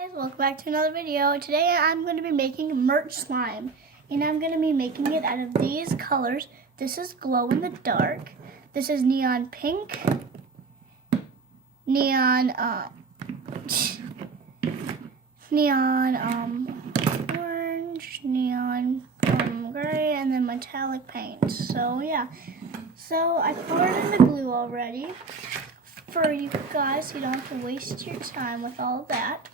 Guys, welcome back to another video. Today I'm going to be making merch slime, and I'm going to be making it out of these colors. This is glow in the dark. This is neon pink, neon orange, neon gray, and then metallic paint. So yeah, so I poured in the glue already for you guys, so you don't have to waste your time with all of that.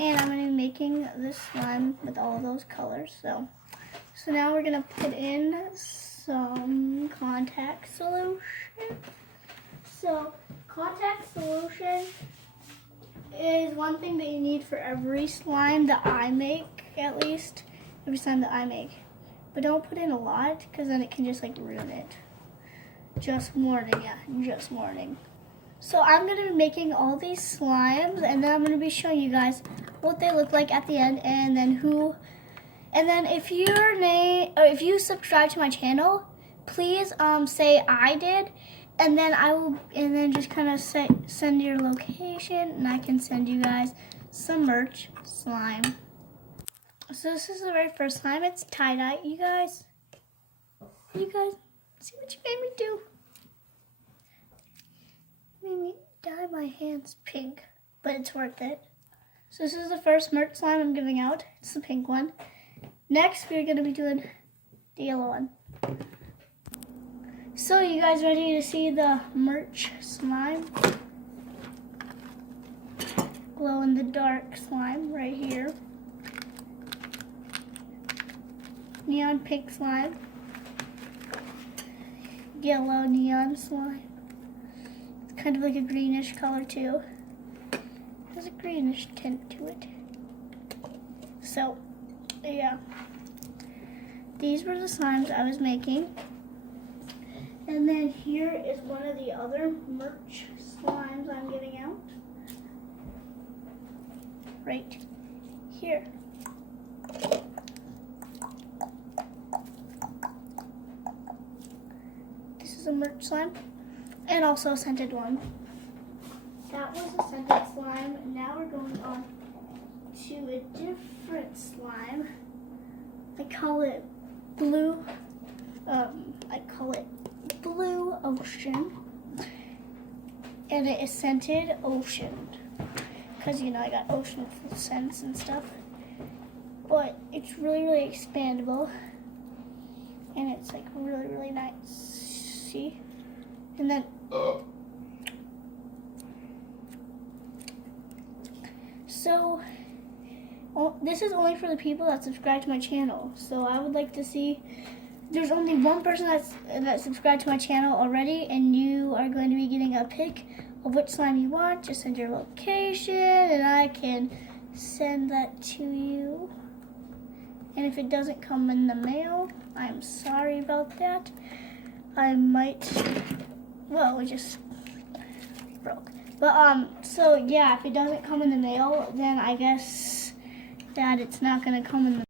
And I'm going to be making this slime with all of those colors. So now we're going to put in some contact solution. So contact solution is one thing that you need for every slime that I make, at least. Every slime that I make. But don't put in a lot, because then it can just like ruin it. Just warning, yeah, just warning. So I'm going to be making all these slimes, and then I'm going to be showing you guys what they look like at the end, and then if if you subscribe to my channel, please say I did, and then just kind of send your location, and I can send you guys some merch slime. So this is the very first slime. It's tie-dye. You guys see what you made me do? Made me dye my hands pink, but it's worth it. So this is the first merch slime I'm giving out. It's the pink one. Next, we're going to be doing the yellow one. So you guys ready to see the merch slime? Glow in the dark slime right here. Neon pink slime. Yellow neon slime. It's kind of like a greenish color too. Has a greenish tint to it. So, yeah. These were the slimes I was making. And then here is one of the other merch slimes I'm giving out. Right here. This is a merch slime. And also a scented one. That was a scented slime. Now we're going on to a different slime. I call it blue. Blue Ocean, and it is scented ocean. Cause I got ocean scents and stuff. But it's really, really expandable, and it's like really, really nice. See, and then. So, this is only for the people that subscribe to my channel. So I would like to see, there's only one person that subscribed to my channel already, and you are going to be getting a pic of which slime you want. Just send your location, and I can send that to you. And if it doesn't come in the mail, I'm sorry about that. I might, well, it just broke. But, so yeah, if it doesn't come in the mail, then I guess that it's not going to come in the